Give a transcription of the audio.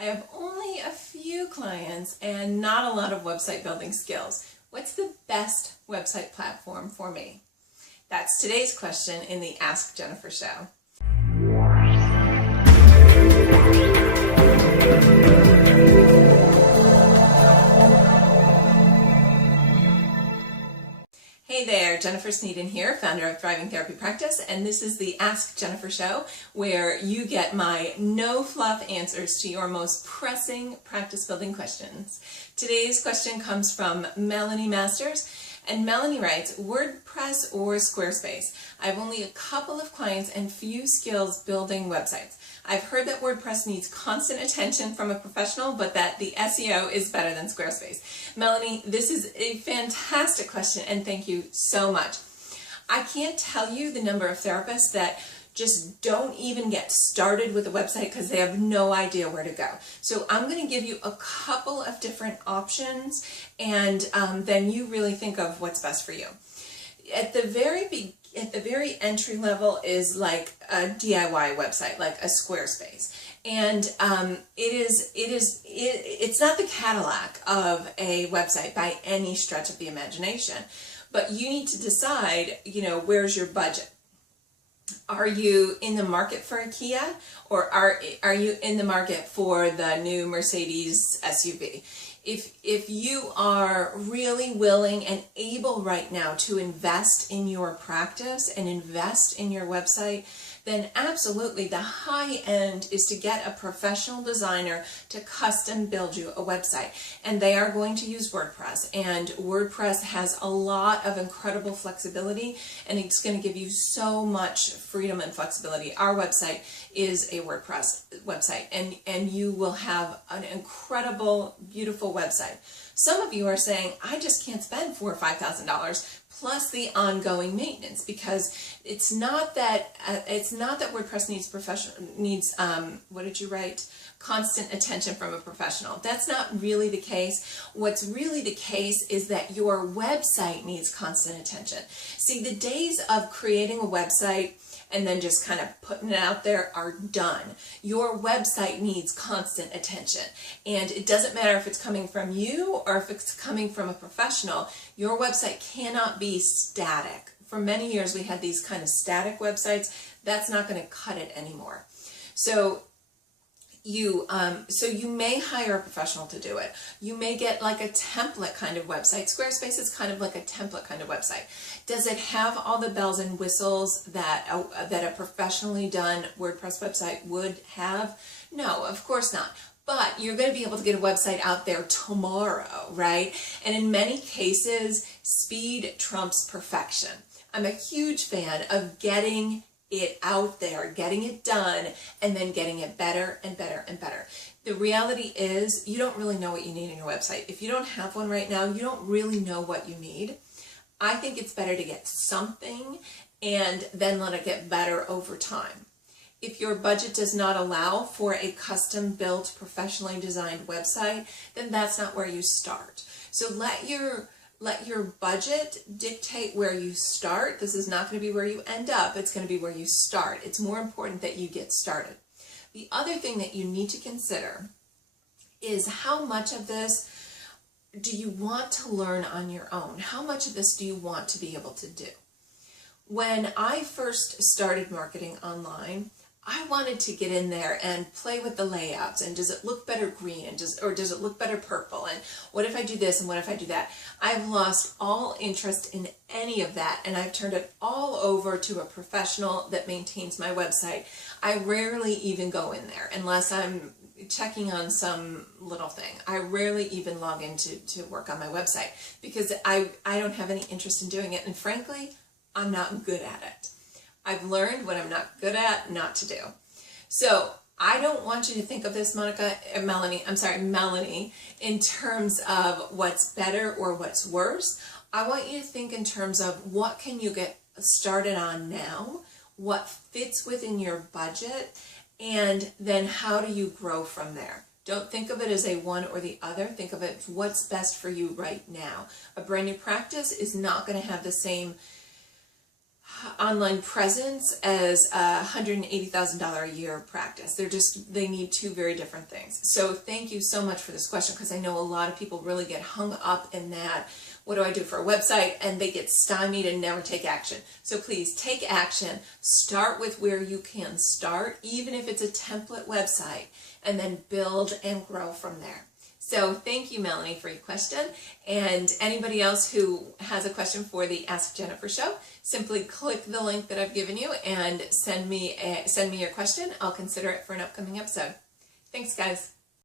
I have only a few clients and not a lot of website building skills. What's the best website platform for me? That's today's question in the Ask Jennifer show. Hey there, Jennifer Sneeden here, founder of Thriving Therapy Practice, and this is the Ask Jennifer show, where you get my no-fluff answers to your most pressing practice-building questions. Today's question comes from Melanie Masters, and Melanie writes, WordPress or Squarespace? I have only a couple of clients and few skills building websites. I've heard that WordPress needs constant attention from a professional, but that the SEO is better than Squarespace. Melanie, this is a fantastic question, and thank you so much. I can't tell you the number of therapists that just don't even get started with a website because they have no idea where to go. So I'm going to give you a couple of different options, and then you really think of what's best for you. At the very entry level is like a DIY website, like a Squarespace, and it's not the Cadillac of a website by any stretch of the imagination. But you need to decide, where's your budget? Are you in the market for a Kia, or are you in the market for the new Mercedes SUV? If you are really willing and able right now to invest in your practice and invest in your website, then absolutely the high end is to get a professional designer to custom build you a website. And they are going to use WordPress. And WordPress has a lot of incredible flexibility, and it's going to give you so much freedom and flexibility. Our website is a WordPress website, and you will have an incredible, beautiful website. Some of you are saying, I just can't spend $4,000 or $5,000 plus the ongoing maintenance, because it's not that WordPress needs what did you write? Constant attention from a professional. That's not really the case. What's really the case is that your website needs constant attention. See, the days of creating a website and then just kind of putting it out there are done. Your website needs constant attention. And it doesn't matter if it's coming from you or if it's coming from a professional. Your website cannot be static. For many years we had these kind of static websites. That's not going to cut it anymore. So you may hire a professional to do it. You may get like a template kind of website. Squarespace is kind of like a template kind of website. Does it have all the bells and whistles that a professionally done WordPress website would have? No, of course not. But you're going to be able to get a website out there tomorrow, right? And in many cases, speed trumps perfection. I'm a huge fan of getting it out there, getting it done, and then getting it better and better and better. The reality is you don't really know what you need in your website. If you don't have one right now, you don't really know what you need. I think it's better to get something and then let it get better over time. If your budget does not allow for a custom built, professionally designed website, then that's not where you start. So let your budget dictate where you start. This is not going to be where you end up. It's going to be where you start. It's more important that you get started. The other thing that you need to consider is how much of this do you want to learn on your own? How much of this do you want to be able to do? When I first started marketing online, I wanted to get in there and play with the layouts, and does it look better green, or does it look better purple, and what if I do this and what if I do that? I've lost all interest in any of that, and I've turned it all over to a professional that maintains my website. I rarely even go in there unless I'm checking on some little thing. I rarely even log in to work on my website because I don't have any interest in doing it, and frankly, I'm not good at it. I've learned what I'm not good at not to do. So I don't want you to think of this, Melanie, in terms of what's better or what's worse. I want you to think in terms of what can you get started on now, what fits within your budget, and then how do you grow from there. Don't think of it as a one or the other. Think of it as what's best for you right now. A brand new practice is not going to have the same online presence as a $180,000 a year practice. They need two very different things. So thank you so much for this question, because I know a lot of people really get hung up in that. What do I do for a website? And they get stymied and never take action. So please take action. Start with where you can start, even if it's a template website, and then build and grow from there. So thank you, Melanie, for your question. And anybody else who has a question for the Ask Jennifer show, simply click the link that I've given you and send me your question. I'll consider it for an upcoming episode. Thanks, guys.